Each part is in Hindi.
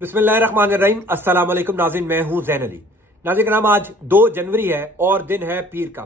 बिस्मिल्लाहिर्रहमानिर्रहीम। अस्सलाम वालेकुम नाज़रीन, मैं हूं ज़ैन अली। नाज़रीन कराम, आज 2 जनवरी है और दिन है पीर का।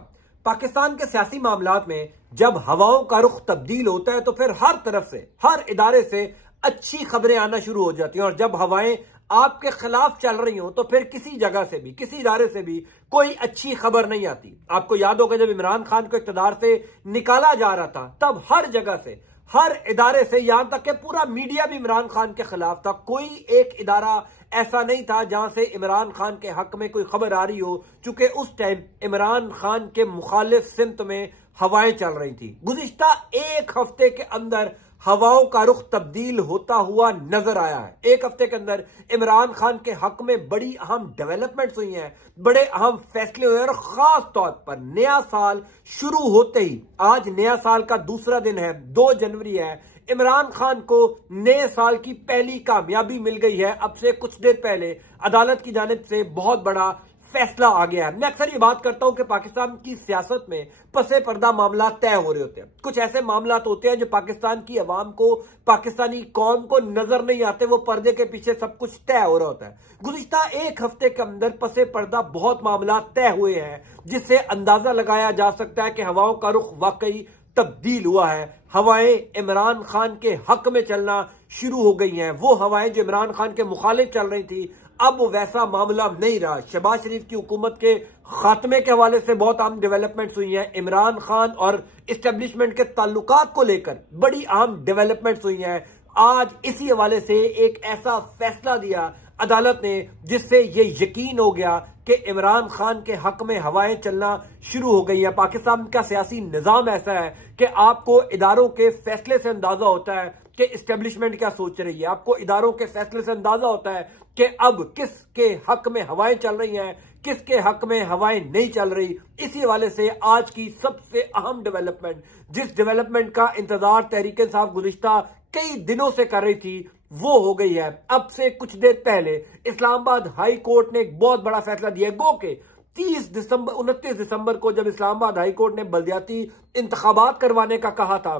पाकिस्तान के सियासी मामलात में जब हवाओं का रुख तब्दील होता है तो फिर हर तरफ से, हर इदारे से अच्छी खबरें आना शुरू हो जाती हैं। और जब हवाएं आपके खिलाफ चल रही हो तो फिर किसी जगह से भी, किसी इदारे से भी कोई अच्छी खबर नहीं आती। आपको याद होगा जब इमरान खान को इक़्तिदार से निकाला जा रहा था तब हर जगह से, हर इदारे से, यहां तक कि पूरा मीडिया भी इमरान खान के खिलाफ था। कोई एक इदारा ऐसा नहीं था जहां से इमरान खान के हक में कोई खबर आ रही हो, चूंकि उस टाइम इमरान खान के मुखालिफ सिमत में हवाएं चल रही थी। गुज़िश्ता एक हफ्ते के अंदर हवाओं का रुख तब्दील होता हुआ नजर आया है। एक हफ्ते के अंदर इमरान खान के हक में बड़ी अहम डेवलपमेंट्स हुई हैं, बड़े अहम फैसले हुए हैं। और खास तौर पर नया साल शुरू होते ही, आज नया साल का दूसरा दिन है, 2 जनवरी है, इमरान खान को नए साल की पहली कामयाबी मिल गई है। अब से कुछ देर पहले अदालत की जानिब से बहुत बड़ा फैसला आ गया है। मैं अक्सर ये बात करता हूं कि पाकिस्तान की सियासत में पसे पर्दा मामला तय हो रहे होते हैं। कुछ ऐसे मामला होते हैं जो पाकिस्तान की अवाम को, पाकिस्तानी कौम को नजर नहीं आते, वो पर्दे के पीछे सब कुछ तय हो रहा होता है। गुज़िश्ता एक हफ्ते के अंदर पसे पर्दा बहुत मामला तय हुए हैं, जिससे अंदाजा लगाया जा सकता है कि हवाओं का रुख वाकई तब्दील हुआ है। हवाएं इमरान खान के हक में चलना शुरू हो गई हैं। वो हवाएं जो इमरान खान के मुखालिफ चल रही थी, अब वो वैसा मामला नहीं रहा। शहबाज शरीफ की हुकूमत के खात्मे के हवाले से बहुत अहम डेवलपमेंट्स हुई हैं। इमरान खान और इस्टेब्लिशमेंट के ताल्लुकात को लेकर बड़ी अहम डेवलपमेंट्स हुई हैं। आज इसी हवाले से एक ऐसा फैसला दिया अदालत ने जिससे ये यकीन हो गया कि इमरान खान के हक में हवाएं चलना शुरू हो गई हैं। पाकिस्तान का सियासी निजाम ऐसा है कि आपको इदारों के फैसले से अंदाजा होता है कि इस्टेब्लिशमेंट क्या सोच रही है। आपको इदारों के फैसले से अंदाजा होता है कि अब किसके हक में हवाएं चल रही हैं, किसके हक में हवाएं नहीं चल रही। इसी हवाले से आज की सबसे अहम डेवलपमेंट, जिस डेवलपमेंट का इंतजार तहरीक इंसाफ गुज़िश्ता कई दिनों से कर रही थी, वो हो गई है। अब से कुछ देर पहले इस्लामाबाद हाई कोर्ट ने एक बहुत बड़ा फैसला दिया। गो के 29 दिसंबर को जब इस्लामाबाद हाई कोर्ट ने बल्दियाती इंतखाबात करवाने का कहा था,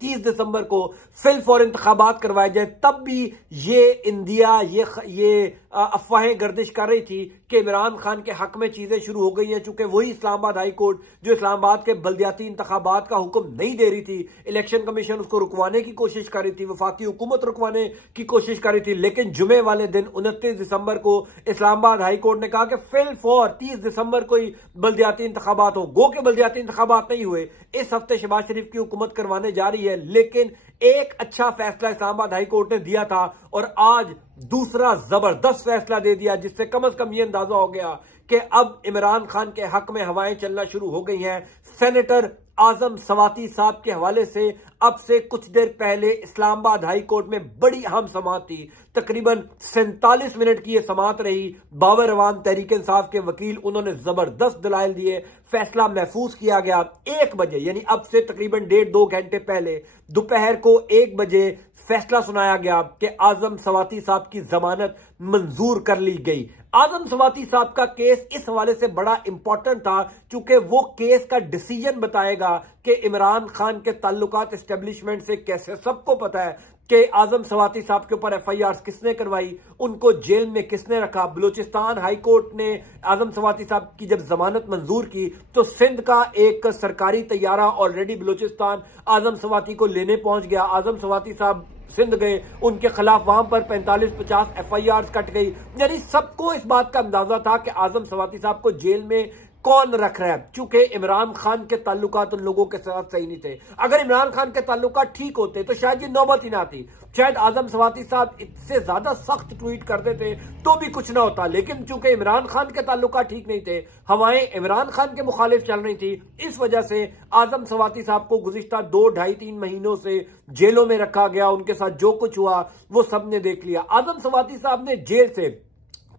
30 दिसंबर को फिल फॉर इंतखाबात करवाए जाए, तब भी ये इंडिया ये अफवाहें गर्दिश कर रही थी कि इमरान खान के हक में चीजें शुरू हो गई हैं। चूंकि वही इस्लामाबाद हाई कोर्ट जो इस्लामाबाद के बल्दियाती इंतखाबात का हुक्म नहीं दे रही थी, इलेक्शन कमीशन उसको रुकवाने की कोशिश कर रही थी, वफाकी हुकूमत रुकवाने की कोशिश कर रही थी। लेकिन जुमे वाले दिन 29 दिसंबर को इस्लामाबाद हाई कोर्ट ने कहा कि फिल फॉर 30 दिसंबर को ही बल्दियाती इंतखाबात हो। गो के बल्दियाती इंतखाबात नहीं हुए, इस हफ्ते शहबाज शरीफ की हुकूमत करवाने जा रही है। लेकिन एक अच्छा फैसला इस्लामाबाद हाई कोर्ट ने दिया था और आज दूसरा जबरदस्त फैसला दे दिया, जिससे कम से कम यह अंदाजा हो गया कि अब इमरान खान के हक में हवाएं चलना शुरू हो गई हैं। सेनेटर आजम सवाती साहब के हवाले से अब से कुछ देर पहले इस्लामाबाद हाई कोर्ट में बड़ी अहम समाअत थी। तकरीबन 47 मिनट की यह समाअत रही। बाबर अवान तहरीक इंसाफ के वकील, उन्होंने जबरदस्त दलाइल दिए, फैसला महफूज किया गया। 1 बजे, यानी अब से तकरीबन 1.5-2 घंटे पहले दोपहर को 1 बजे फैसला सुनाया गया कि आजम सवाती साहब की जमानत मंजूर कर ली गई। आजम सवाती साहब का केस इस हवाले से बड़ा इंपॉर्टेंट था क्योंकि वो केस का डिसीजन बताएगा कि इमरान खान के ताल्लुकात एस्टेब्लिशमेंट से कैसे। सबको पता है कि आजम सवाती साहब के ऊपर FIR किसने करवाई, उनको जेल में किसने रखा। बलूचिस्तान हाई कोर्ट ने आजम सवाती साहब की जब जमानत मंजूर की तो सिंध का एक सरकारी तैयारा ऑलरेडी बलूचिस्तान आजम सवाती को लेने पहुंच गया। आजम सवाती साहब सिंध गए, उनके खिलाफ वहां पर 45-50 FIR कट गई। यानी सबको इस बात का अंदाजा था कि आजम सवाती साहब को जेल में कौन रख रहा है, चूंकि इमरान खान के ताल्लुकात उन लोगों के साथ सही नहीं थे। अगर इमरान खान के ताल्लुकात ठीक होते तो शायद ये नौबत ही ना आती, शायद आजम सवाती साहब इससे ज्यादा सख्त ट्वीट कर देते तो भी कुछ ना होता। लेकिन चूंकि इमरान खान के ताल्लुकात ठीक नहीं थे, हवाएं इमरान खान के मुखालिफ चल रही थी, इस वजह से आजम सवाती साहब को गुज़िश्ता 2-2.5-3 महीनों से जेलों में रखा गया। उनके साथ जो कुछ हुआ वो सबने देख लिया। आजम सवाती साहब ने जेल से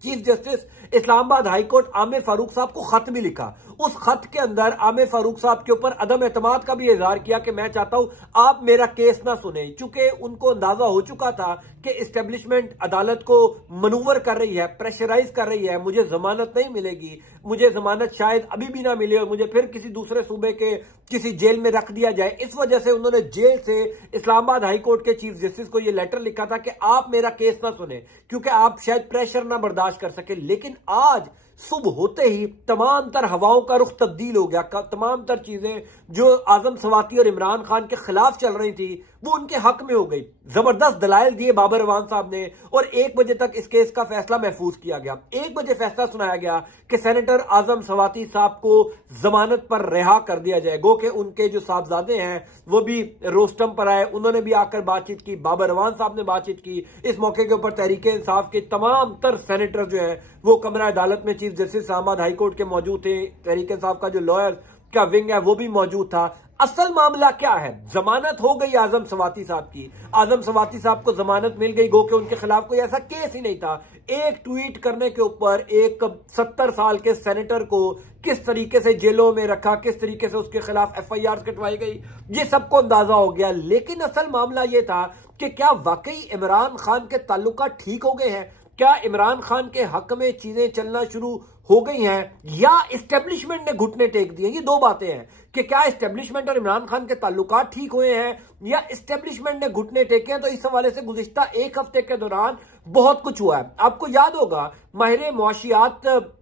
chief justice Islamabad high court Aamir Farooq साहब को खत भी लिखा। उस खत के अंदर आमिर फारूक साहब के ऊपर अदम एतमाद का भी इजहार किया कि मैं चाहता हूं आप मेरा केस ना सुने, चूंकि उनको अंदाजा हो चुका था कि इस्टेब्लिशमेंट अदालत को मनूवर कर रही है, प्रेशराइज कर रही है, मुझे जमानत नहीं मिलेगी, मुझे जमानत शायद अभी भी ना मिले और मुझे फिर किसी दूसरे सूबे के किसी जेल में रख दिया जाए। इस वजह से उन्होंने जेल से इस्लामाबाद हाई कोर्ट के चीफ जस्टिस को यह लेटर लिखा था कि आप मेरा केस ना सुने, क्योंकि आप शायद प्रेशर ना बर्दाश्त कर सके। लेकिन आज सुबह होते ही तमाम तर हवाओं का रुख तब्दील हो गया। तमाम तर चीजें जो आजम सवाती और इमरान खान के खिलाफ चल रही थी वो उनके हक में हो गई। जबरदस्त दलाइल दिए बाबर अवान साहब ने और 1 बजे तक इस केस का फैसला महफूज किया गया। 1 बजे फैसला सुनाया गया कि सेनेटर आजम सवाती साहब को जमानत पर रिहा कर दिया जाए। गो कि उनके जो साहबजादे हैं वो भी रोस्टम पर आए, उन्होंने भी आकर बातचीत की, बाबर अवान साहब ने बातचीत की। इस मौके के ऊपर तहरीक इंसाफ के तमाम तर सेनेटर जो है वो कमरा अदालत में chief justice Islamabad high court के मौजूद थे। तहरीक इंसाफ का जो लॉयर का विंग है वो भी मौजूद था। असल मामला क्या है? जमानत हो गई आजम सवाती साहब की, आजम सवाती साहब को जमानत मिल गई। गो कि उनके खिलाफ कोई ऐसा केस ही नहीं था। एक ट्वीट करने के ऊपर एक 70 साल के सेनेटर को किस तरीके से जेलों में रखा, किस तरीके से उसके खिलाफ FIR कटवाई गई, ये सबको अंदाजा हो गया। लेकिन असल मामला यह था कि क्या वाकई इमरान खान के ताल्लुकात ठीक हो गए हैं? क्या इमरान खान के हक में चीजें चलना शुरू हो गई हैं या इस्टेब्लिशमेंट ने घुटने टेक दिए? ये दो बातें हैं कि क्या इस्टेब्लिशमेंट और इमरान खान के ताल्लुकात ठीक हुए हैं या इस्टेब्लिशमेंट ने घुटने टेके हैं। तो इस हवाले से गुज़िश्ता 1 हफ्ते के दौरान बहुत कुछ हुआ है। आपको याद होगा माहिर मुआशियात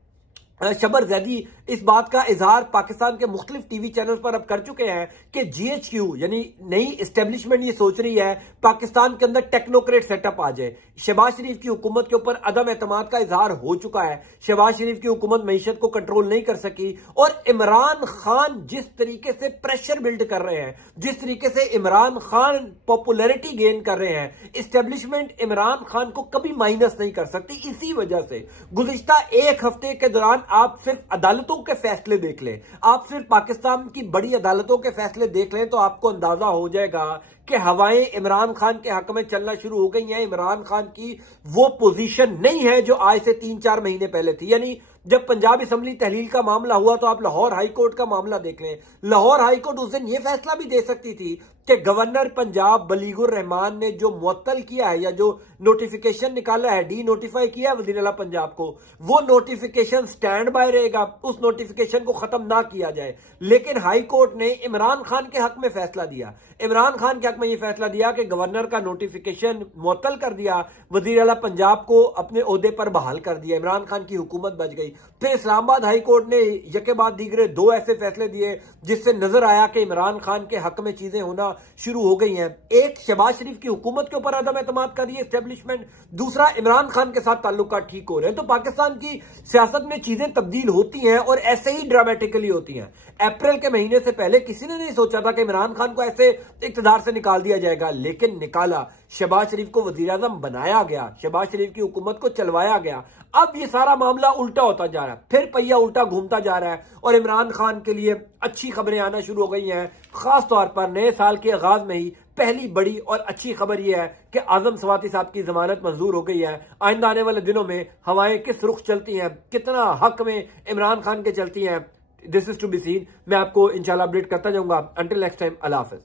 शबर जैदी इस बात का इजहार पाकिस्तान के मुख्तलिफ टीवी चैनल पर अब कर चुके हैं कि GHQ यानी नई इस्टेब्लिशमेंट ये सोच रही है पाकिस्तान के अंदर टेक्नोक्रेट सेटअप आ जाए। शहबाज शरीफ की हुकूमत के ऊपर अदम एतमाद का इजहार हो चुका है। शहबाज शरीफ की हुकूमत मईशत को कंट्रोल नहीं कर सकी और इमरान खान जिस तरीके से प्रेशर बिल्ड कर रहे हैं, जिस तरीके से इमरान खान पॉपुलैरिटी गेन कर रहे हैं, इस्टेब्लिशमेंट इमरान खान को कभी माइनस नहीं कर सकती। इसी वजह से गुज़िश्ता 1 हफ्ते के दौरान आप सिर्फ अदालतों के फैसले देख लें, आप सिर्फ पाकिस्तान की बड़ी अदालतों के फैसले देख लें तो आपको अंदाजा हो जाएगा कि हवाएं इमरान खान के हक में चलना शुरू हो गई हैं। इमरान खान की वो पोजीशन नहीं है जो आज से 3-4 महीने पहले थी। यानी जब पंजाब असेंबली तहलील का मामला हुआ तो आप लाहौर हाई कोर्ट का मामला देख लें। लाहौर हाई कोर्ट उस दिन यह फैसला भी दे सकती थी कि गवर्नर पंजाब बलीगुर रहमान ने जो मुअत्तल किया है या जो नोटिफिकेशन निकाला है, डी नोटिफाई किया है वज़ीर आला पंजाब को, वो नोटिफिकेशन स्टैंड बाय रहेगा, उस नोटिफिकेशन को खत्म ना किया जाए। लेकिन हाई कोर्ट ने इमरान खान के हक में फैसला दिया, इमरान खान के हक में यह फैसला दिया कि गवर्नर का नोटिफिकेशन मुअत्तल कर दिया, वज़ीर आला पंजाब को अपने ओहदे पर बहाल कर दिया, इमरान खान की हुकूमत बच गई। फिर इस्लामाबाद हाई कोर्ट ने यके बाद दीगरे 2 ऐसे फैसले दिए जिससे नजर आया कि इमरान खान के हक में चीजें होना शुरू हो गई हैं। एक, शहबाज शरीफ की हुकूमत के ऊपर अदम एतमाद कर रही है इस्टेब्लिशमेंट, दूसरा इमरान खान के साथ ताल्लुकात ठीक हो रहे हैं। तो पाकिस्तान की सियासत में चीजें तब्दील होती हैं और ऐसे ही ड्रामेटिकली होती हैं। अप्रैल के महीने से पहले किसी ने नहीं सोचा था कि इमरान खान को ऐसे इक़्तिदार से निकाल दिया जाएगा, लेकिन निकाला। शहबाज शरीफ को वज़ीर आज़म बनाया गया, शहबाज शरीफ की हुकूमत को चलवाया गया। अब ये सारा मामला उल्टा होता जा रहा है, फिर पहिया उल्टा घूमता जा रहा है और इमरान खान के लिए अच्छी खबरें आना शुरू हो गई हैं। खास तौर पर नए साल के आगाज में ही पहली बड़ी और अच्छी खबर यह है कि आजम सवाती साहब की जमानत मंजूर हो गई है। आइंदा आने वाले दिनों में हवाएं किस रुख चलती हैं, कितना हक में इमरान खान के चलती हैं, this is to be seen. मैं आपको इंशाल्लाह अपडेट करता जाऊंगा। अंटिल नेक्स्ट टाइम, अल्लाह हाफिज।